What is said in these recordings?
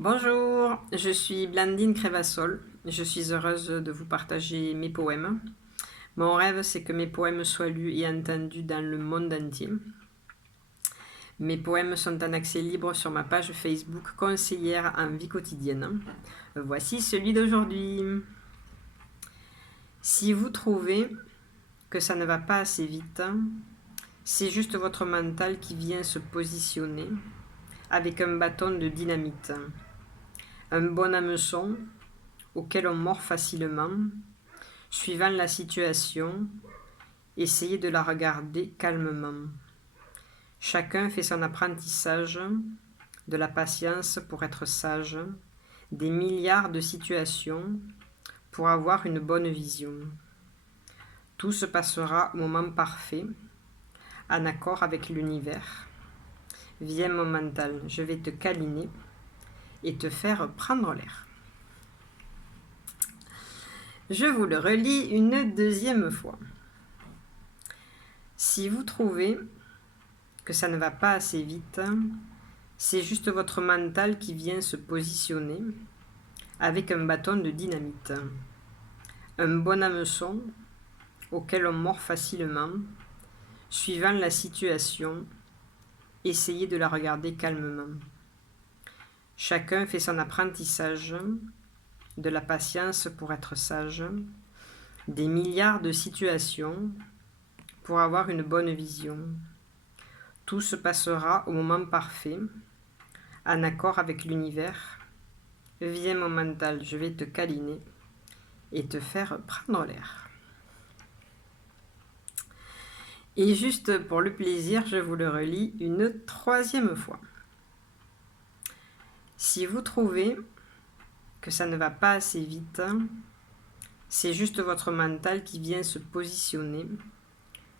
Bonjour, je suis Blandine Crévassol. Je suis heureuse de vous partager mes poèmes. Mon rêve, c'est que mes poèmes soient lus et entendus dans le monde entier. Mes poèmes sont en accès libre sur ma page Facebook Conseillère en vie quotidienne. Voici celui d'aujourd'hui. Si vous trouvez que ça ne va pas assez vite, c'est juste votre mental qui vient se positionner avec un bâton de dynamite. Un bon hameçon auquel on mord facilement, suivant la situation, essayez de la regarder calmement. Chacun fait son apprentissage, de la patience pour être sage, des milliards de situations pour avoir une bonne vision. Tout se passera au moment parfait, en accord avec l'univers. Viens mon mental, je vais te câliner et te faire prendre l'air. Je vous le relis une deuxième fois. Si vous trouvez que ça ne va pas assez vite, c'est juste votre mental qui vient se positionner avec un bâton de dynamite. Un bon hameçon auquel on mord facilement, suivant la situation, essayez de la regarder calmement. Chacun fait son apprentissage, de la patience pour être sage, des milliards de situations pour avoir une bonne vision. Tout se passera au moment parfait, en accord avec l'univers. Viens mon mental, je vais te câliner et te faire prendre l'air. Et juste pour le plaisir, je vous le relis une troisième fois. Si vous trouvez que ça ne va pas assez vite, c'est juste votre mental qui vient se positionner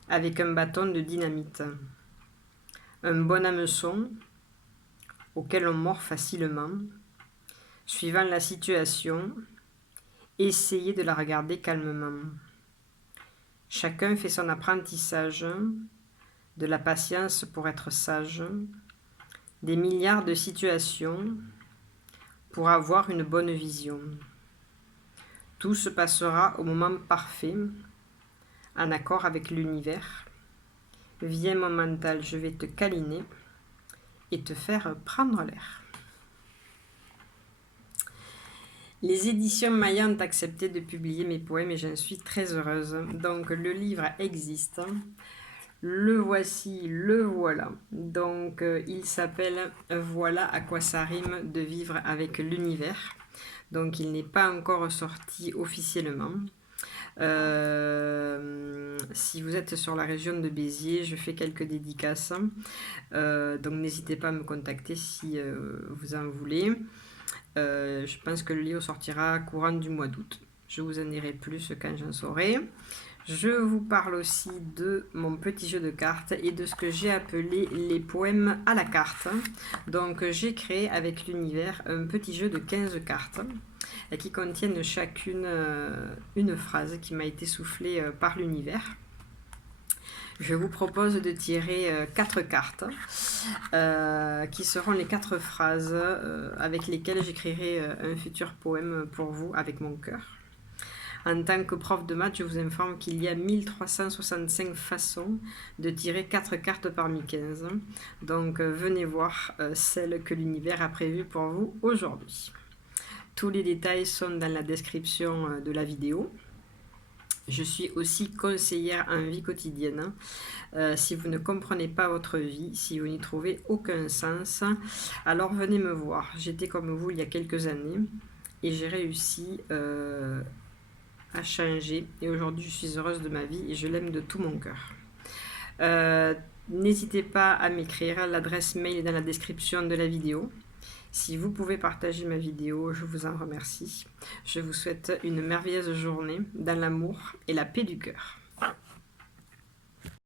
avec un bâton de dynamite. Un bon hameçon auquel on mord facilement, suivant la situation, essayez de la regarder calmement. Chacun fait son apprentissage, de la patience pour être sage, des milliards de situations pour avoir une bonne vision. Tout se passera au moment parfait, en accord avec l'univers. Viens mon mental, je vais te câliner et te faire prendre l'air. Les éditions Maya ont accepté de publier mes poèmes et j'en suis très heureuse. Donc le livre existe. Le voici, le voilà. Donc il s'appelle Voilà à quoi ça rime de vivre avec l'univers. Donc il n'est pas encore sorti officiellement. Si vous êtes sur la région de Béziers, je fais quelques dédicaces. Donc n'hésitez pas à me contacter si vous en voulez. Je pense que le livre sortira courant du mois d'août. Je vous en dirai plus quand j'en saurai. Je vous parle aussi de mon petit jeu de cartes et de ce que j'ai appelé les poèmes à la carte. Donc j'ai créé avec l'univers un petit jeu de 15 cartes qui contiennent chacune une phrase qui m'a été soufflée par l'univers. Je vous propose de tirer 4 cartes qui seront les 4 phrases avec lesquelles j'écrirai un futur poème pour vous avec mon cœur. En tant que prof de maths, je vous informe qu'il y a 1365 façons de tirer 4 cartes parmi 15. Donc venez voir celle que l'univers a prévue pour vous aujourd'hui. Tous les détails sont dans la description de la vidéo. Je suis aussi conseillère en vie quotidienne. Si vous ne comprenez pas votre vie, si vous n'y trouvez aucun sens, alors venez me voir. J'étais comme vous il y a quelques années et j'ai réussi à changer. Et aujourd'hui, je suis heureuse de ma vie et je l'aime de tout mon cœur. N'hésitez pas à m'écrire. L'adresse mail est dans la description de la vidéo. Si vous pouvez partager ma vidéo, je vous en remercie. Je vous souhaite une merveilleuse journée dans l'amour et la paix du cœur.